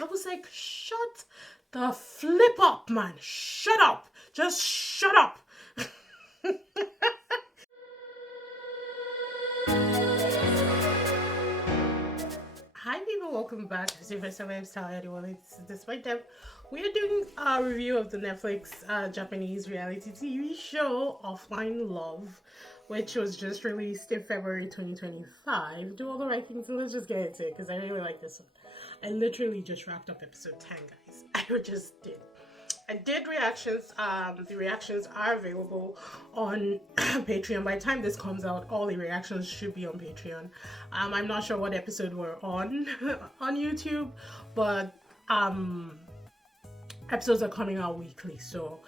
I was like, shut the flip up, man. Shut up. Just shut up. Hi people, welcome back to the first time I'm telling it's despite them. We are doing a review of the Netflix Japanese reality TV show Offline Love, which was just released in February 2025. Do all the right things and let's just get into it because I really like this one. I literally just wrapped up episode 10, guys. I just did. I did reactions. The reactions are available on Patreon. By the time this comes out, all the reactions should be on Patreon. I'm not sure what episode we're on on YouTube, but episodes are coming out weekly. So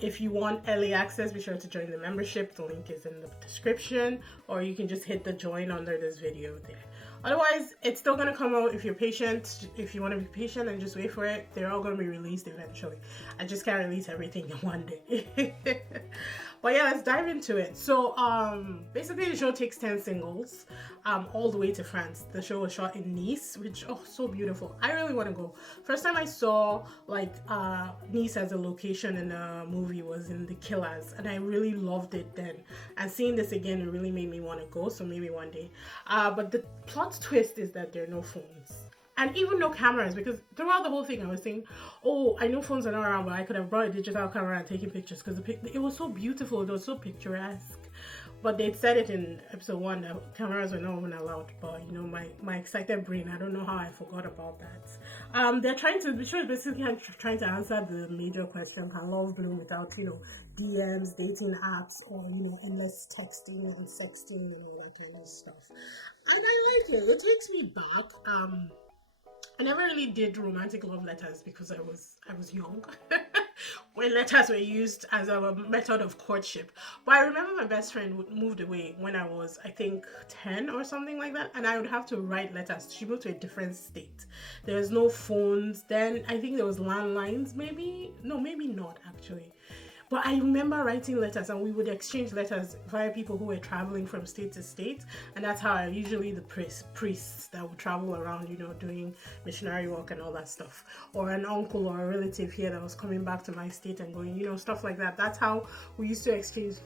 if you want early access, be sure to join the membership. The link is in the description, or you can just hit the join under this video there. Otherwise, it's still going to come out if you're patient. If you want to be patient and just wait for it, they're all going to be released eventually. I just can't release everything in one day. But yeah, let's dive into it. So basically the show takes 10 singles all the way to France. The show was shot in Nice, which, oh, so beautiful. I really want to go. First time I saw like Nice as a location in a movie was in The Killers, and I really loved it then. And seeing this again, it really made me want to go, so maybe one day. But the plot twist is that there are no phones. And even no cameras, because throughout the whole thing I was saying, oh, I know phones are not around, but I could have brought a digital camera and taken pictures because it was so beautiful, it was so picturesque. But they'd said it in episode 1 that cameras were not even allowed. But you know, my excited brain, I don't know how I forgot about that. The show is basically trying to answer the major question: can love bloom without, you know, DMs, dating apps, or, you know, endless texting and sexting and all that kind of stuff. And I like it. It takes me back. I never really did romantic love letters because I was young when letters were used as a method of courtship. But I remember my best friend moved away when I was, I think, 10 or something like that, and I would have to write letters. She moved to a different state. There was no phones then. I think there was landlines, maybe. No, maybe not actually. But I remember writing letters, and we would exchange letters via people who were traveling from state to state. And that's how usually the priests that would travel around, you know, doing missionary work and all that stuff. Or an uncle or a relative here that was coming back to my state and going, you know, stuff like that. That's how we used to exchange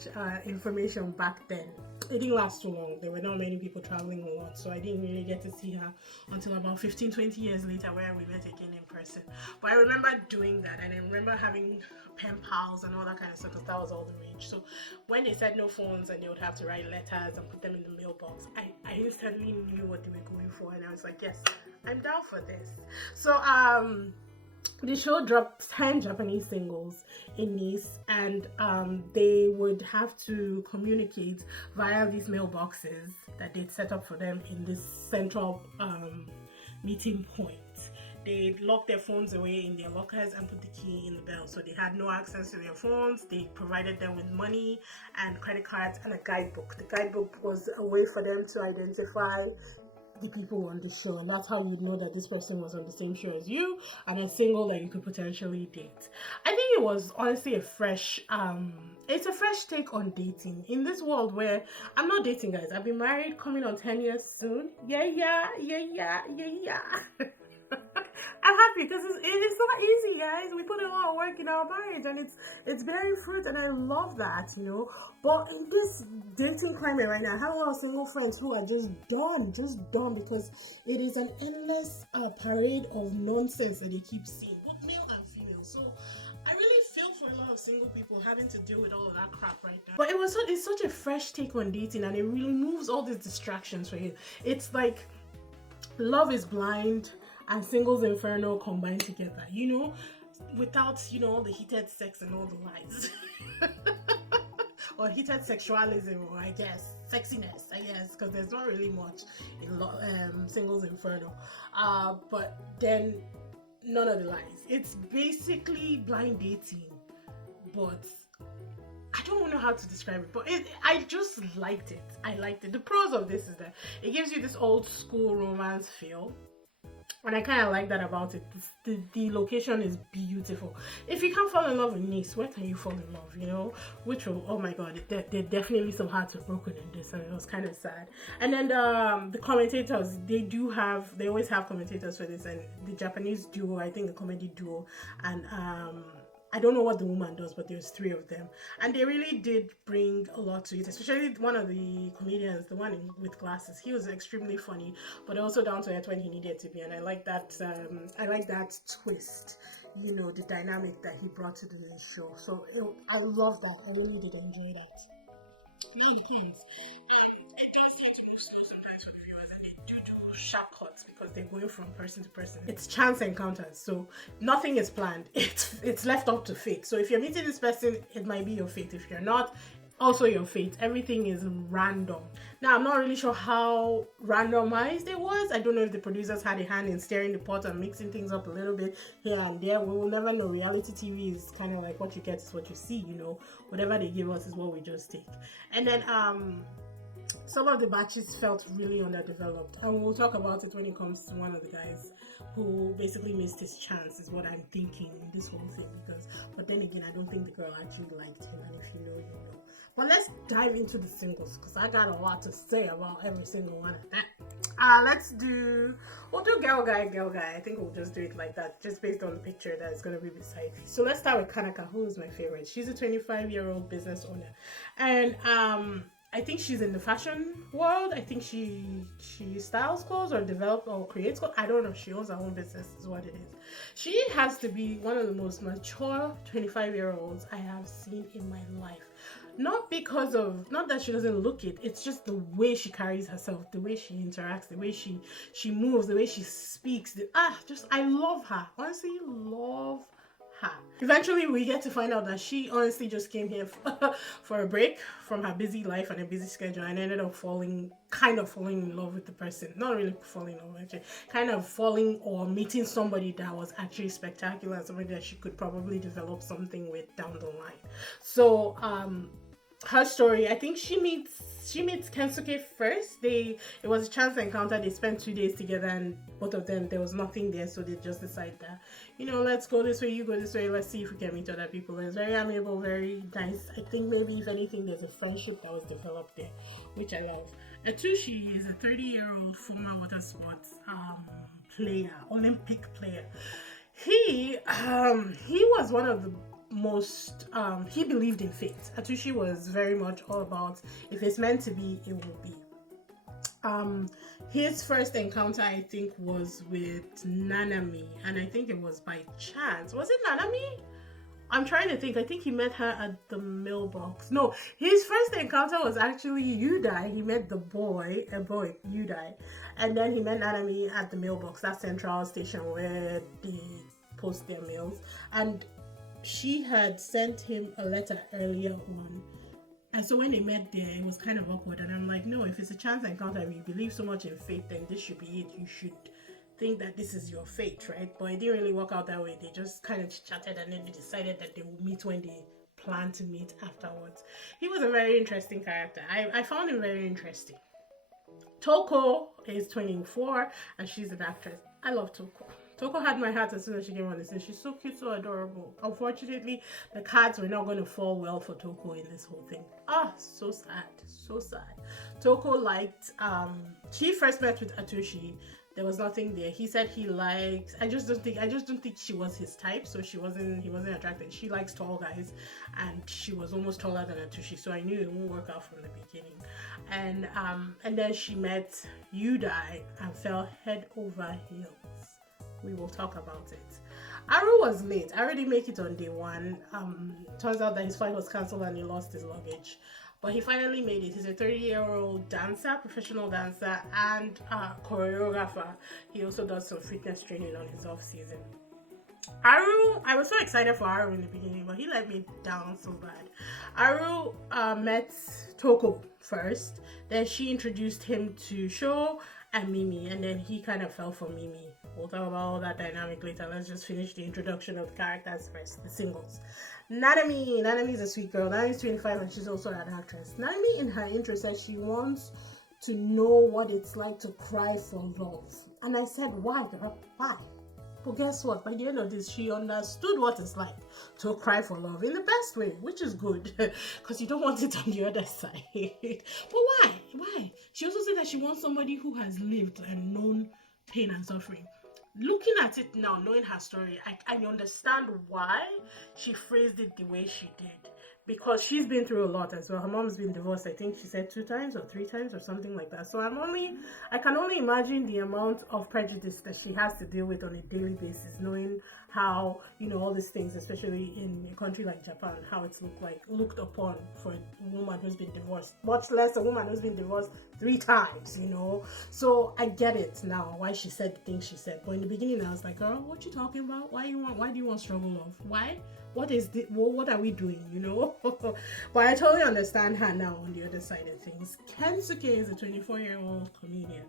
information back then. It didn't last too long. There were not many people traveling a lot, so I didn't really get to see her until about 15-20 years later, where we met again in person. But I remember doing that, and I remember having pen pals and all that kind of stuff because that was all the rage. So when they said no phones and they would have to write letters and put them in the mailbox, I instantly knew what they were going for, and I was like, yes, I'm down for this. So the show dropped 10 Japanese singles in Nice, and they would have to communicate via these mailboxes that they'd set up for them in this central meeting point. They locked their phones away in their lockers and put the key in the bell, so they had no access to their phones. They provided them with money and credit cards and a guidebook. The guidebook was a way for them to identify the people on the show, and that's how you'd know that this person was on the same show as you and a single that you could potentially date. I think it was honestly a fresh it's a fresh take on dating in this world where I'm not dating, guys. I've been married coming on 10 years soon. Yeah. I'm happy because it's not easy, guys. We put a lot of work in our marriage, and it's bearing fruit, and I love that, you know. But in this dating climate right now, I have a lot of single friends who are just done because it is an endless parade of nonsense that they keep seeing, both male and female. So I really feel for a lot of single people having to deal with all of that crap right now. But it's such a fresh take on dating, and it really removes all these distractions for you. It's like Love is Blind and Singles Inferno combined together, you know, without, you know, all the heated sex and all the lies. Or heated sexualism, or I guess sexiness, I guess, because there's not really much in Singles Inferno. But then none of the lies. It's basically blind dating, but I don't know how to describe it, but I just liked it. I liked it. The pros of this is that it gives you this old school romance feel. And I kind of like that about it. The location is beautiful. If you can't fall in love with Nice, where can you fall in love, you know? Which will, oh my god, there definitely some hearts were broken in this, and it was kind of sad. And then the commentators, they always have commentators for this, and the Japanese duo, I think a comedy duo, and I don't know what the woman does, but there's 3 of them. And they really did bring a lot to it, especially one of the comedians, the one with glasses. He was extremely funny, but also down to earth when he needed to be. And I like that twist, you know, the dynamic that he brought to the show. So I love that. I really did enjoy that. Now the cons. It does tend to move slow sometimes for the viewers, and they do sharp cuts because they're going from person to person. It's chance encounters, so nothing is planned. It's left up to fate. So if you're meeting this person, it might be your fate. If you're not, also your fate. Everything is random. Now I'm not really sure how randomized it was. I don't know if the producers had a hand in stirring the pot and mixing things up a little bit here and there. We will never know. Reality TV is kind of like what you get is what you see, you know. Whatever they give us is what we just take. And then some of the batches felt really underdeveloped, and we'll talk about it when it comes to one of the guys who basically missed his chance, is what I'm thinking in this whole thing. But then again, I don't think the girl actually liked him, and if you know, you know. But let's dive into the singles, because I got a lot to say about every single one of that. We'll do girl guy. I think we'll just do it like that, just based on the picture that is going to be beside me. So let's start with Kanaka, who is my favorite. She's a 25-year-old business owner, and I think she's in the fashion world. I think she styles clothes or develops or creates clothes. I don't know. She owns her own business is what it is. She has to be one of the most mature 25-year-olds I have seen in my life. Not that she doesn't look it, it's just the way she carries herself, the way she interacts, the way she moves, the way she speaks. I love her. Honestly, love her. Eventually we get to find out that she honestly just came here for a break from her busy life and a busy schedule, and ended up kind of falling in love with the person. Not really falling in love, actually, kind of falling or meeting somebody that was actually spectacular, and somebody that she could probably develop something with down the line. So her story, I think she meets Kensuke first. It was a chance encounter. They spent 2 days together, and both of them, there was nothing there, so they just decide that, you know, let's go this way, you go this way, let's see if we can meet other people. And it's very amiable, very nice. I think maybe if anything, there's a friendship that was developed there, which I love. Atushi is a 30-year-old former water sports player, Olympic player. He was one of the most he believed in fate. Atushi was very much all about, if it's meant to be, it will be. His first encounter, I think, was with Nanami, and I think it was by chance. Was it Nanami? I'm trying to think. I think he met her at the mailbox. No, his first encounter was actually Yudai. He met a boy, Yudai, and then he met Nanami at the mailbox, that central station where they post their mails, and she had sent him a letter earlier on. And so when they met there, it was kind of awkward. And I'm like, no, if it's a chance encounter, if you believe so much in fate, then this should be it. You should think that this is your fate, right? But it didn't really work out that way. They just kind of chatted, and then they decided that they would meet when they planned to meet afterwards. He was a very interesting character. I found him very interesting. Toko is 24, and she's an actress. I love Toko. Toko had my heart as soon as she came on the scene. She's so cute, so adorable. Unfortunately, the cards were not going to fall well for Toko in this whole thing. So sad, so sad. Toko liked, she first met with Atushi. There was nothing there. He said he liked, I just don't think she was his type, so he wasn't attracted. She likes tall guys, and she was almost taller than Atushi, so I knew it won't work out from the beginning. And then she met Yudai and fell head over heels. We will talk about it. Aru was late. Aru didn't make it on day one. Turns out that his flight was cancelled and he lost his luggage. But he finally made it. He's a 30-year-old dancer, professional dancer, and choreographer. He also does some fitness training on his off-season. Aru, I was so excited for Aru in the beginning, but he let me down so bad. Aru met Toko first. Then she introduced him to Sho and Mimi, and then he kind of fell for Mimi. We'll talk about all that dynamic later. Let's just finish the introduction of the characters first, the singles. Nanami is a sweet girl. Nanami's 25 and she's also an actress. Nanami in her intro says she wants to know what it's like to cry for love. And I said, why, girl? Why? But guess what? By the end of this, she understood what it's like to cry for love in the best way, which is good because you don't want it on the other side. But why? Why? She also said that she wants somebody who has lived and known pain and suffering. Looking at it now, knowing her story, I understand why she phrased it the way she did. Because she's been through a lot as well. Her mom's been divorced, I think she said 2 times or 3 times or something like that. So I can only imagine the amount of prejudice that she has to deal with on a daily basis, knowing how, you know, all these things, especially in a country like Japan, how it's looked upon for a woman who's been divorced, much less a woman who's been divorced 3 times, you know. So I get it now, why she said the things she said. But in the beginning, I was like, girl, what you talking about? Why do you want struggle love? Why? What are we doing, you know? But I totally understand her now on the other side of things. Kensuke is a 24-year-old comedian.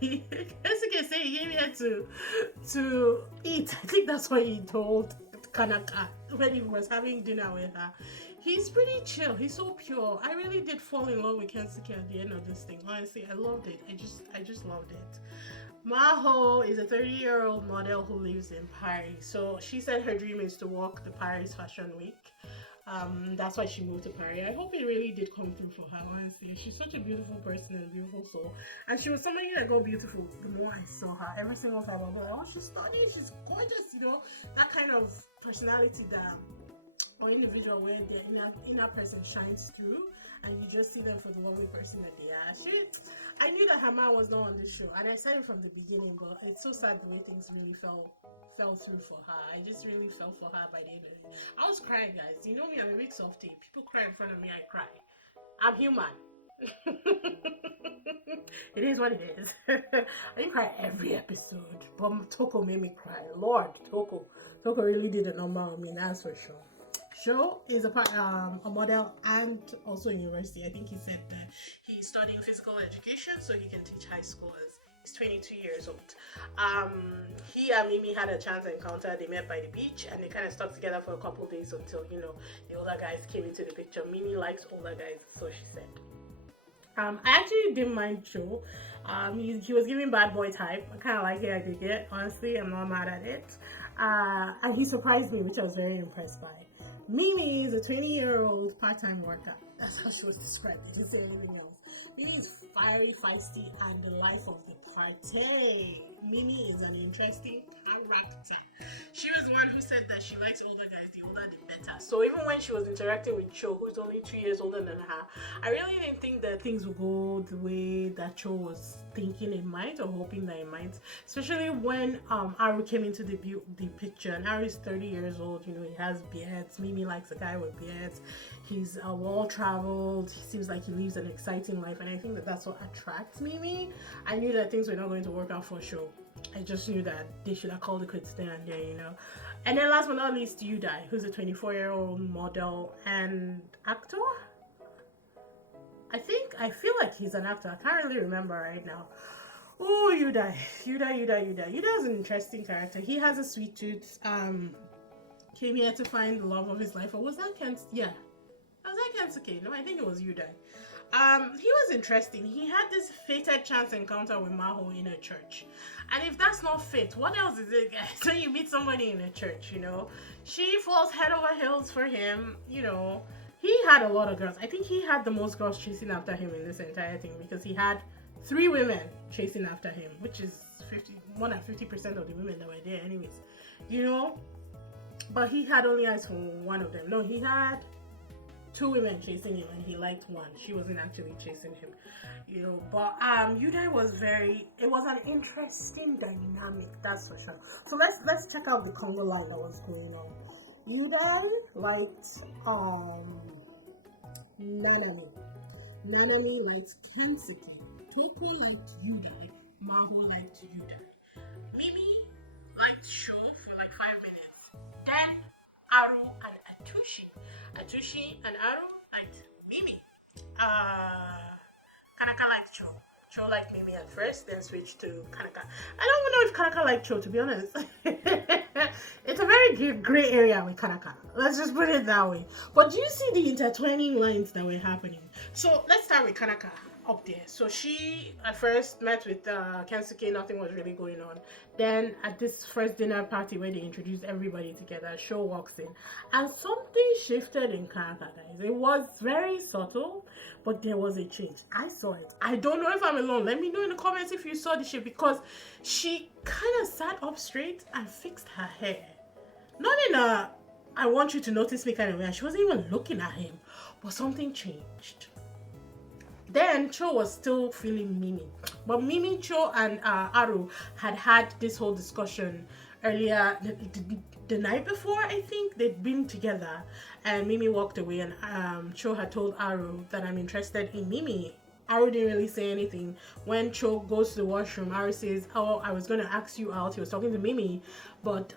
Kensuke said he came here to eat. I think that's what he told Kanaka when he was having dinner with her. He's pretty chill. He's so pure. I really did fall in love with Kensuke at the end of this thing. Honestly, I loved it. I just loved it. Maho is a 30-year-old model who lives in Paris. So she said her dream is to walk the Paris Fashion Week. That's why she moved to Paris. I hope it really did come through for her, honestly. She's such a beautiful person and a beautiful soul. And she was somebody that got beautiful the more I saw her. Every single time I'll be like, oh, she's stunning, she's gorgeous, you know? That kind of personality that, or individual where their inner person shines through and you just see them for the lovely person that they are. I knew that her man was not on this show, and I said it from the beginning, but it's so sad the way things really fell through for her. I just really fell for her by the end of it. I was crying, guys. You know me, I'm a big softie. People cry in front of me, I cry. I'm human. It is what it is. I didn't cry every episode, but Toko made me cry. Lord, Toko really did a number on me, that's for sure. Sho is a model and also in university. I think he said that he's studying physical education so he can teach high schoolers. He's 22 years old. He and Mimi had a chance encounter. They met by the beach and they kind of stuck together for a couple of days until, you know, the older guys came into the picture. Mimi likes older guys, so she said. I actually didn't mind Sho. He was giving bad boy type. I kind of like it, I dig it. Honestly, I'm not mad at it. And he surprised me, which I was very impressed by. Mimi is a 20-year-old part-time worker. That's how she was described. They didn't say anything else. Mimi is fiery, feisty, and the life of the party. Mimi is an interesting character. She was the one who said that she likes older guys. The older, the better. So even when she was interacting with Cho, who's only 2 years older than her, I really didn't think that things would go the way that Cho was thinking it might or hoping that it might. Especially when Aru came into the picture. And Aru is 30 years old. You know, he has beards. Mimi likes a guy with beards. He's well-traveled. He seems like he lives an exciting life. And I think that that's what attracts Mimi. I knew that things were not going to work out for sure. I just knew that they should have called it quits there and there, you know. And then last but not least, Yudai, who's a 24-year-old model and actor. I feel like he's an actor. I can't really remember right now. Oh, Yudai is an interesting character. He has a sweet tooth. Came here to find the love of his life. Or was that Yeah. Was that Kensuke? No, I think it was Yudai. He was interesting. He had this fated chance encounter with Maho in a church. And if that's not fate, what else is it, guys? When you meet somebody in a church, you know? She falls head over heels for him, you know. He had a lot of girls. I think he had the most girls chasing after him in this entire thing because he had 3 women chasing after him, which is more than 50% of the women that were there anyways, you know. But he had only eyes for one of them. No, he had 2 women chasing him and he liked one. She wasn't actually chasing him, you know. But Yudai was it was an interesting dynamic, that's for sure. So let's check out the Congo line that was going on. Yudai liked Nanami. Nanami liked Kensuke. Toko liked Yudai. Maho liked Yudai. Mimi liked Sho for like 5 minutes. Then Aru and Atushi. Atushi and Aru liked Mimi. Kanaka liked Cho. Cho liked Mimi at first, then switched to Kanaka. I don't know if Kanaka liked Cho, to be honest. It's a very gray area with Kanaka. Let's just put it that way. But do you see the intertwining lines that were happening? So let's start with Kanaka. up there. So she at first met with Kensuke, nothing was really going on. Then at this first dinner party where they introduced everybody together, Sho walks in and something shifted in Kaka, guys. It was very subtle, but there was a change. I saw it. I don't know if I'm alone. Let me know in the comments if you saw the shit, because she kind of sat up straight and fixed her hair. Not in a I want you to notice me kind of way. She wasn't even looking at him, but something changed. Then Cho was still feeling Mimi, but Mimi, Cho, and Aru had this whole discussion earlier the night before. I think they'd been together, and Mimi walked away, and Cho had told Aru that I'm interested in Mimi. Aru didn't really say anything. When Cho goes to the washroom, Aru says, oh, I was going to ask you out. He was talking to Mimi, but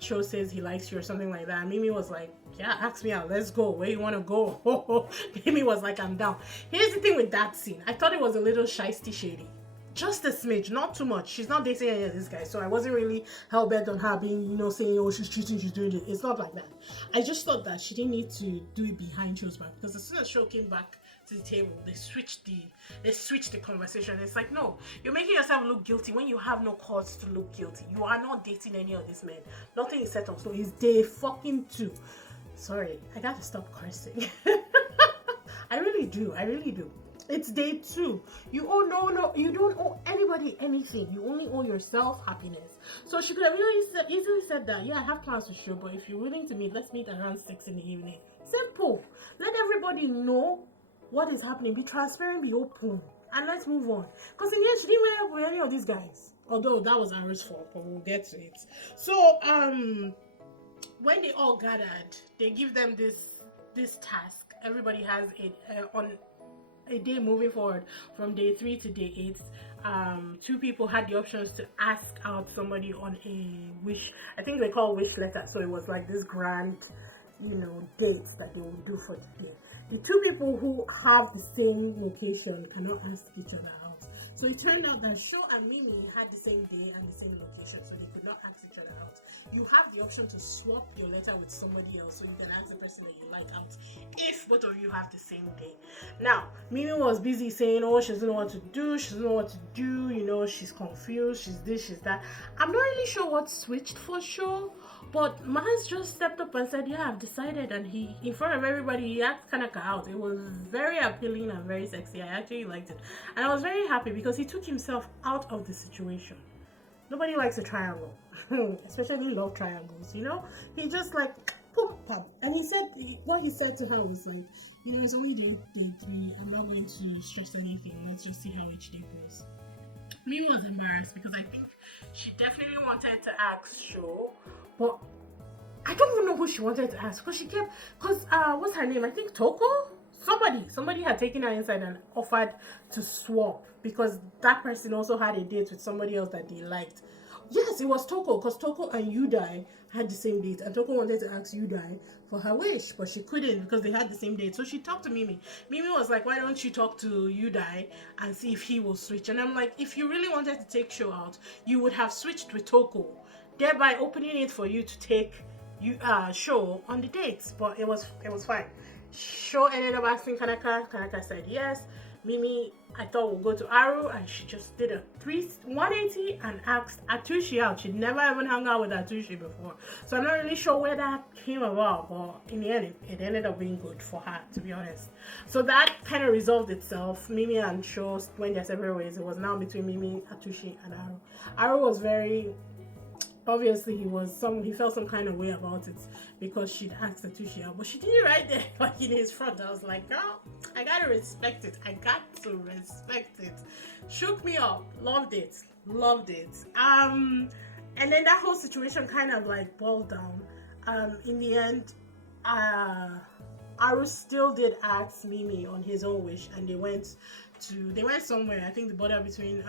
Cho says he likes you or something like that. Mimi was like, yeah, ask me out. Let's go. Where you want to go? Mimi was like, I'm down. Here's the thing with that scene. I thought it was a little shysty shady. Just a smidge, not too much. She's not dating any of this guy, so I wasn't really hell-bent on her being, saying, oh, she's cheating, she's doing it. It's not like that. I just thought that she didn't need to do it behind Cho's back, because as soon as Cho came back to the table, they switched the conversation. It's like, no, you're making yourself look guilty when you have no cause to look guilty. You are not dating any of these men. Nothing is set on stone. It's day fucking 2. Sorry, I gotta stop cursing. I really do. It's day 2. You don't owe anybody anything. You only owe yourself happiness. So she could have easily said that, yeah, I have plans to show, but if you're willing to meet, let's meet around 6 in the evening. Simple. Let everybody know what is happening. Be transparent, be open, and let's move on. Because in the end, she didn't meet up with any of these guys. Although that was Aru's fault, but we'll get to it. So when they all gathered, they give them this task. Everybody has on a day moving forward from day 3 to day 8. 2 people had the options to ask out somebody on a wish. I think they call wish letter. So it was like this grand, dates that they will do for the day. The 2 people who have the same location cannot ask each other out. So it turned out that Sho and Mimi had the same day and the same location, so they could not ask each other out. You have the option to swap your letter with somebody else, so you can ask the person that you like out if both of you have the same day. Now, Mimi was busy saying, oh, she doesn't know what to do, she's confused, she's this, she's that. I'm not really sure what switched for Sho. But Mans just stepped up and said, yeah, I've decided. And he, in front of everybody, he asked Kanaka out. It was very appealing and very sexy. I actually liked it. And I was very happy because he took himself out of the situation. Nobody likes a triangle, especially love triangles, He just like, boom, pam. And what he said to her was like, it's only day 3. I'm not going to stress anything. Let's just see how each day goes. Mimi was embarrassed because I think she definitely wanted to ask Sho, but I don't even know who she wanted to ask because what's her name? I think Toko? Somebody had taken her inside and offered to swap because that person also had a date with somebody else that they liked. Yes, it was Toko, because Toko and Yudai had the same date, and Toko wanted to ask Yudai for her wish, but she couldn't because they had the same date. So she talked to Mimi. Mimi was like, why don't you talk to Yudai and see if he will switch? And I'm like, if you really wanted to take Sho out, you would have switched with Toko, thereby opening it for you to take Sho on the dates. But it was fine. Sho ended up asking Kanaka. Kanaka said yes. Mimi, I thought we'll go to Aru, and she just did a 180 and asked Atushi out. She'd never even hung out with Atushi before. So I'm not really sure where that came about, but in the end, it ended up being good for her, to be honest. So that kind of resolved itself. Mimi and Sho went their separate ways. It was now between Mimi, Atushi, and Aru. Aru was very... Obviously, he felt some kind of way about it because she'd asked Atushi out, but she did it right there, like in his front. I was like, girl, I gotta respect it. Shook me up. Loved it. And then that whole situation kind of like boiled down. In the end, Aru still did ask Mimi on his own wish, and they went somewhere, I think the border between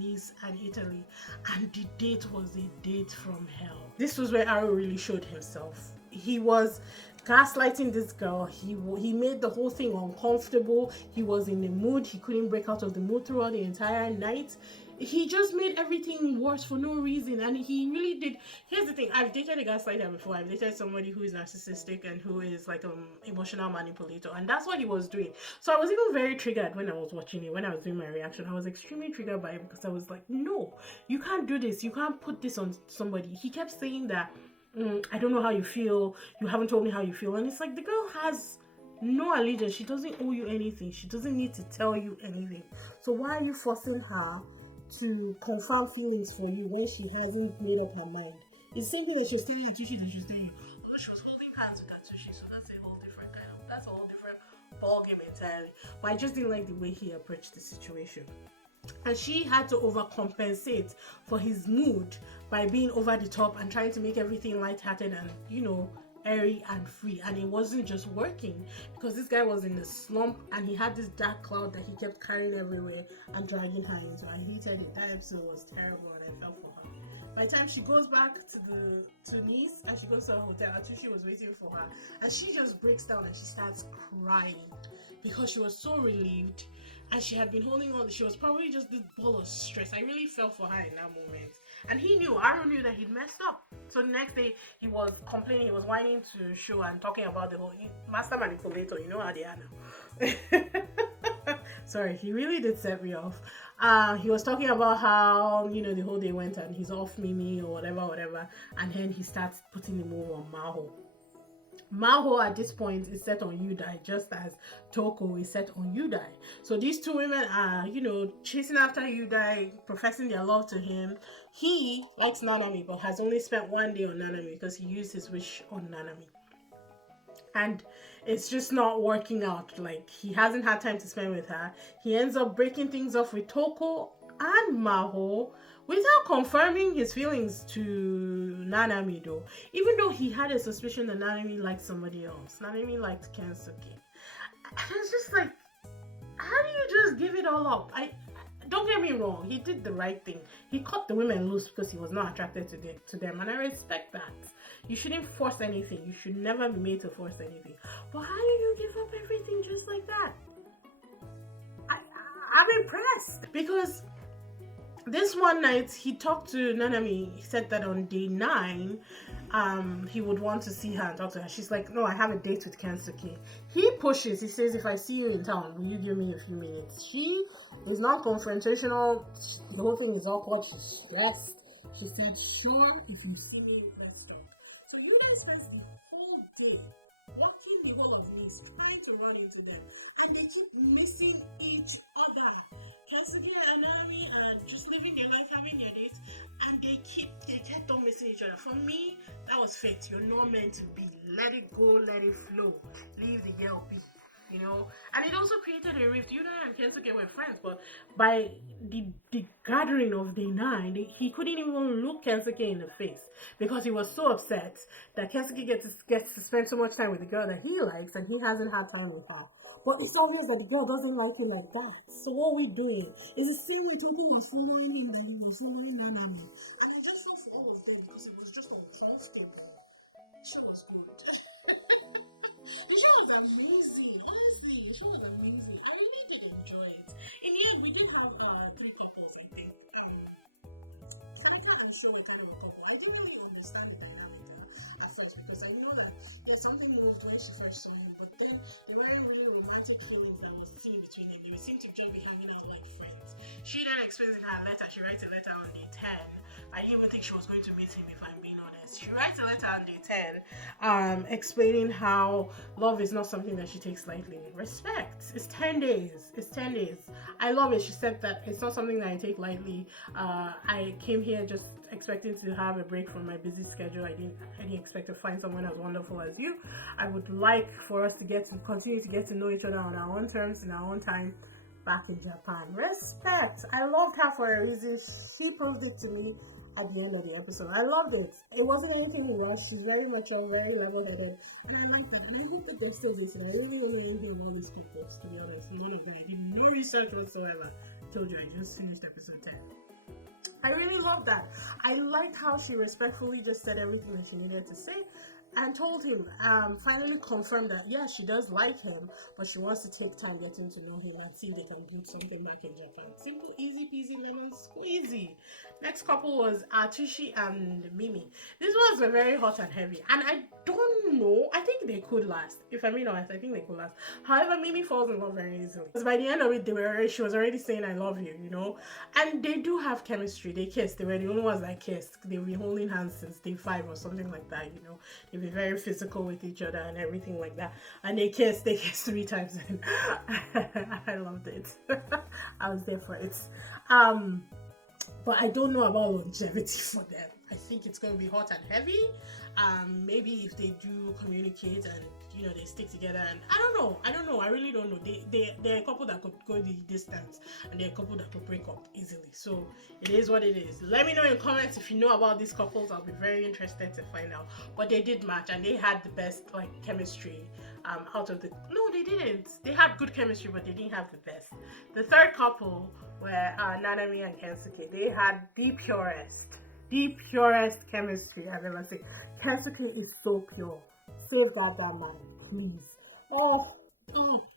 Nice and Italy, and the date was a date from hell. This was where Aru really showed himself. He was gaslighting this girl. He made the whole thing uncomfortable. He was in the mood. He couldn't break out of the mood throughout the entire night. he just made everything worse for no reason. And he really did. Here's the thing, I've dated a gaslighter before. I've dated somebody who is narcissistic and who is like an emotional manipulator, and that's what he was doing. So I was even very triggered when I was watching it. When I was doing my reaction, I was extremely triggered by it, because I was like, no, you can't do this, you can't put this on somebody. He kept saying that, I don't know how you feel, you haven't told me how you feel. And it's like, the girl has no allegiance. She doesn't owe you anything. She doesn't need to tell you anything. So why are you forcing her to confirm feelings for you when she hasn't made up her mind? It's the same thing that she was telling Atushi that she was telling you. Although she was holding hands with Atushi, so that's a whole different ball game entirely. But I just didn't like the way he approached the situation. And she had to overcompensate for his mood by being over the top and trying to make everything lighthearted and, airy and free. And it wasn't just working, because this guy was in a slump and he had this dark cloud that he kept carrying everywhere and dragging her into. I hated it. That episode was terrible and I felt for her. By the time she goes back to Nice and she goes to her hotel, Atushi was waiting for her, and she just breaks down and she starts crying because she was so relieved. And she had been holding on. She was probably just this ball of stress. I really felt for her in that moment. And Aaron knew that he'd messed up. So the next day, he was complaining. He was whining to Show and talking about the whole master manipulator. You know how they are now. Sorry, he really did set me off. He was talking about how, the whole day went and he's off Mimi or whatever. And then he starts putting the move on Maho. Maho at this point is set on Yudai, just as Toko is set on Yudai. So these two women are, chasing after Yudai, professing their love to him. He likes Nanami, but has only spent one day on Nanami because he used his wish on Nanami. And it's just not working out. Like, he hasn't had time to spend with her. He ends up breaking things off with Toko and Maho, without confirming his feelings to Nanami though. Even though he had a suspicion that Nanami liked somebody else. Nanami liked Kensuke. And it's just like, how do you just give it all up? Don't get me wrong, he did the right thing. He cut the women loose because he was not attracted to them, and I respect that. You shouldn't force anything. You should never be made to force anything. But how do you give up everything just like that? I'm impressed, because this one night he talked to Nanami. He said that on day 9 he would want to see her and talk to her. She's like, no, I have a date with Kensuke. He pushes. He says, if I see you in town, will you give me a few minutes? She is non-confrontational. The whole thing is awkward. She's stressed. She said, sure, if you see me, let's talk. So Yudai spends the whole day walking the whole of Nice, trying to run into them, and they keep missing each other. Kensuke and Nanami are just living their life, having their dates, and they kept on missing each other. For me, that was fate. You're not meant to be. Let it go, let it flow. Leave the girl be, And it also created a rift. Yudai and Kensuke were friends, but by the gathering of day 9, he couldn't even look Kensuke in the face because he was so upset that Kensuke gets to spend so much time with the girl that he likes, and he hasn't had time with her. But it's obvious that the girl doesn't like you like that. So what are we doing? It's the same way Toko was following him that he was following Nanami. And I just felt for all of them because it was just uncomfortable. The show was good. The show was amazing. Honestly, the show was amazing. I really did enjoy it. In the end, we did have 3 couples, I think. Kanaka and Sho were kind of a couple. I didn't really understand the dynamic at first, because I know that, something moved when she first saw him, but then there weren't really romantic feelings that was seen between them. They seemed to just be hanging out like friends. She then explains in her letter, she writes a letter on day 10. I didn't even think she was going to meet him, if I'm being honest. She writes a letter on day 10 explaining how love is not something that she takes lightly. Respect. It's 10 days. It's 10 days. I love it. She said that it's not something that I take lightly. I came here just expecting to have a break from my busy schedule. I didn't expect to find someone as wonderful as you. I would like for us to continue to get to know each other on our own terms, in our own time, back in Japan. Respect. I loved her for a reason. She proved it to me at the end of the episode. I loved it. It wasn't anything rushed. She's very mature, very level-headed, and I like that. And I hope that they're still dating. I really don't know anything about these couples, to be honest. None of them. I did no research whatsoever. I told you I just finished episode 10. I really love that. I liked how she respectfully just said everything that she needed to say and told him, finally confirmed that, yeah, she does like him, but she wants to take time getting to know him and see if they can build something back in Japan. Simple, easy peasy, lemon squeezy. Next couple was Atsushi and Mimi. These ones were very hot and heavy, and I don't know, I think they could last. If I'm being honest, I think they could last. However, Mimi falls in love very easily. Because by the end of it, she was already saying, I love you, you know? And they do have chemistry. They kissed. They were the only ones that kissed. They've been holding hands since day 5 or something like that, you know? They've been very physical with each other and everything like that. And they kissed 3 times. And I loved it. I was there for it. But I don't know about longevity for them. I think it's going to be hot and heavy. Maybe if they do communicate and, you know, they stick together, and I don't know. I really don't know. They're a couple that could go the distance, and they're a couple that could break up easily. So it is what it is. Let me know in comments if you know about these couples. I'll be very interested to find out. But they did match, and they had the best like chemistry out of the... No, they didn't. They had good chemistry, but they didn't have the best. The third couple were Nanami and Kensuke. They had the purest chemistry I've ever seen. Kensuke is so pure. Safeguard that man, please. Oh,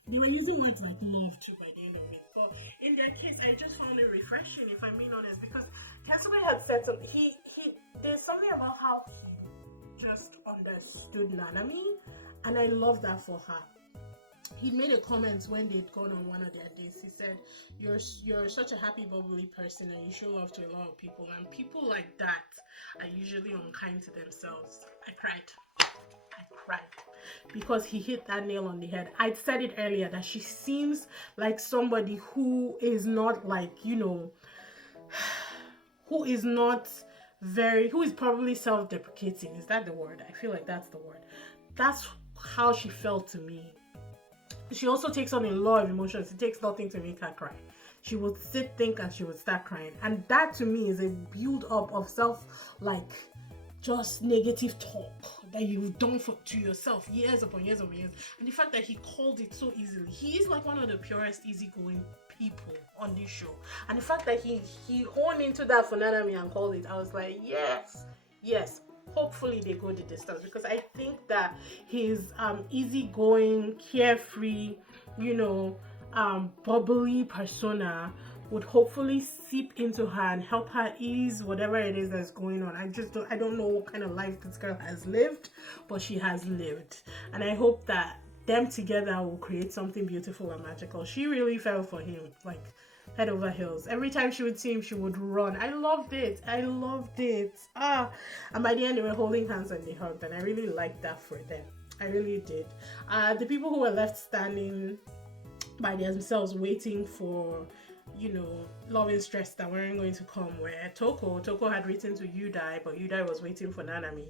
they were using words like love too by the end of it. But in their case, I just found it refreshing, if I'm being honest, because Kensuke had said some... There's something about how he just understood Nanami, and I love that for her. He made a comment when they'd gone on one of their dates. He said, you're such a happy, bubbly person, and you show love to a lot of people, and people like that are usually unkind to themselves. I cried because he hit that nail on the head. I'd said it earlier that she seems like somebody who is not like, you know, who is probably self-deprecating. Is that the word? I feel like that's the word. That's how she felt to me. She also takes on a lot of emotions. It takes nothing to make her cry. She would think, and she would start crying. And that to me is a build up of just negative talk that you've done to yourself years upon years upon years. And the fact that he called it so easily. He is like one of the purest, easygoing people on this show. And the fact that he honed into that for Nanami and called it, I was like, yes. Hopefully they go the distance, because I think that his easygoing, carefree, you know, bubbly persona would hopefully seep into her and help her ease whatever it is that's going on. I don't know what kind of life this girl has lived, but she has lived, and I hope that them together will create something beautiful and magical. She really fell for him, like head over heels. Every time she would see him, she would run. I loved it. And by the end they were holding hands and they hugged, and I really liked that for them. I really did. The people who were left standing by themselves waiting for, you know, love and stress that weren't going to come were Toko had written to Yudai, but Yudai was waiting for Nanami.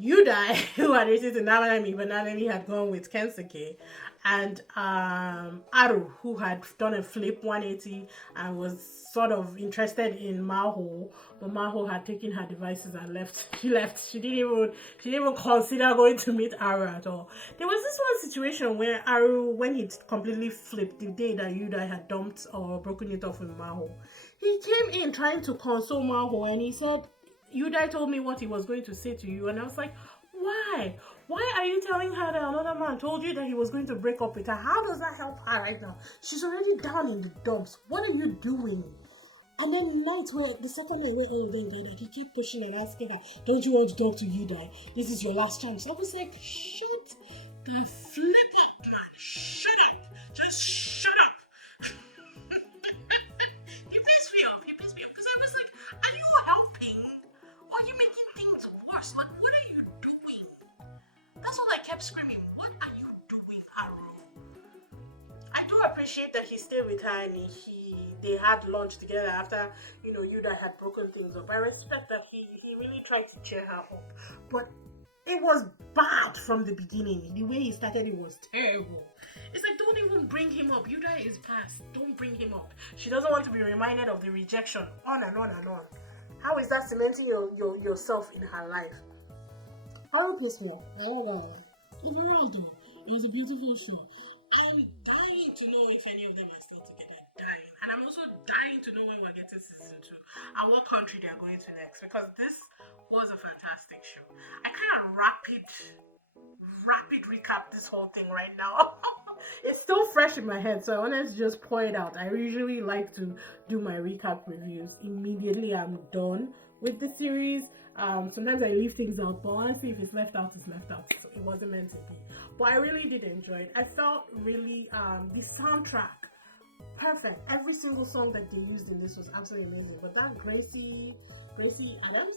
Yudai, who had written to Nanami, but Nanami had gone with Kensuke, and Aru, who had done a flip 180 and was sort of interested in Maho, but Maho had taken her devices and left. She left. She didn't even consider going to meet Aru at all. There was this one situation where Aru, when he completely flipped the day that Yudai had dumped or broken it off with Maho, he came in trying to console Maho, and he said, Yudai told me what he was going to say to you. And I was like, why? Why are you telling her that another man told you that he was going to break up with her? How does that help her right now? She's already down in the dumps. What are you doing? And then the second night where all of them gathered, he kept pushing and asking her, don't you want to talk to Yudai? This is your last chance. I was like, shut the flip up, man. Shut up. Just shut up. He pissed me off because I was like, are you helping? Or are you making things worse? Like, what are you doing? That's all I kept screaming. What are you doing, Aru? I do appreciate that he stayed with her and they had lunch together after, you know, Yudai had broken things up. I respect that he really tried to cheer her up. But it was bad from the beginning. The way he started, it was terrible. It's like, don't even bring him up. Yudai is past. Don't bring him up. She doesn't want to be reminded of the rejection. On and on and on. How is that cementing yourself in her life? Aru pissed me off. I'm not gonna lie. Overall though, it was a beautiful show. I'm dying to know if any of them are still together. Dying. And I'm also dying to know when we're getting season 2 and what country they're going to next, because this was a fantastic show. I kind of rapid recap this whole thing right now. It's still fresh in my head, so I wanted to just pour it out. I usually like to do my recap reviews immediately I'm done with the series. Sometimes I leave things out, but honestly, if it's left out, it's left out. So it wasn't meant to be. But I really did enjoy it. I felt really the soundtrack perfect. Every single song that they used in this was absolutely amazing. But that Gracie Adams,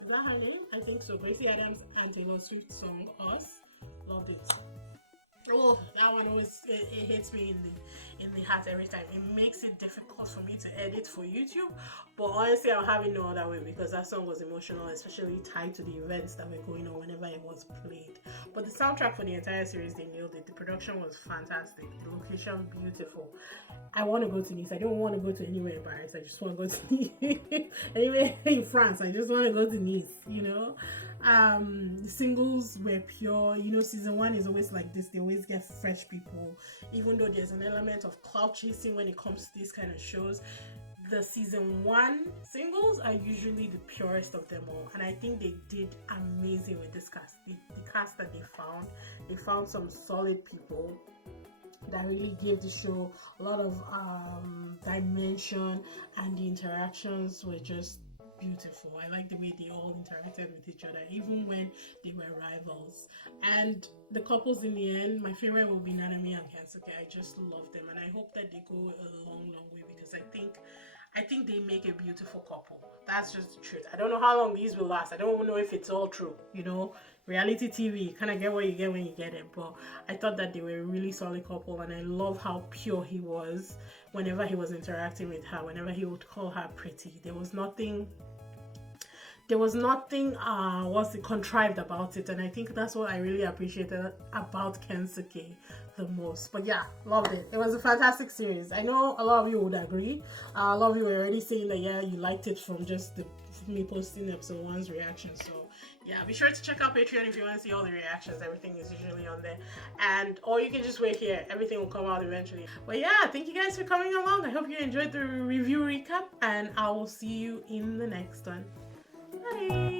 is that her name? I think so. Gracie Adams and Taylor Swift song Us, loved it. Oh, that one always it hits me in the heart every time. It makes it difficult for me to edit for YouTube, but honestly, I'll have it no other way, because that song was emotional, especially tied to the events that were going on whenever it was played. But the soundtrack for the entire series, they nailed it. The production was fantastic. The location, beautiful. I want to go to Nice. I don't want to go to anywhere in Paris. I just want to go to Nice. Anywhere in France. I just want to go to Nice, you know. The singles were pure. You know, season 1 is always like this. They always get fresh people. Even though there's an element of cloud chasing when it comes to these kind of shows, the season 1 singles are usually the purest of them all. And I think they did amazing with this cast. The cast that they found some solid people that really gave the show a lot of dimension, and the interactions were just beautiful. I like the way they all interacted with each other, even when they were rivals. And the couples in the end, my favorite will be Nanami and Kensuke. I just love them, and I hope that they go a long way, because I think they make a beautiful couple. That's just the truth. I don't know how long these will last. I don't even know if it's all true, you know. Reality TV, you kind of get what you get when you get it. But I thought that they were a really solid couple, and I love how pure he was whenever he was interacting with her, whenever he would call her pretty. There was nothing contrived about it, and I think that's what I really appreciated about Kensuke the most. But yeah, loved it. It was a fantastic series. I know a lot of you would agree. A lot of you were already saying that yeah, you liked it from just me posting episode 1's reaction. So yeah, be sure to check out Patreon if you want to see all the reactions. Everything is usually on there, or you can just wait here. Everything will come out eventually. But yeah, thank you guys for coming along. I hope you enjoyed the review recap, and I will see you in the next one. Bye.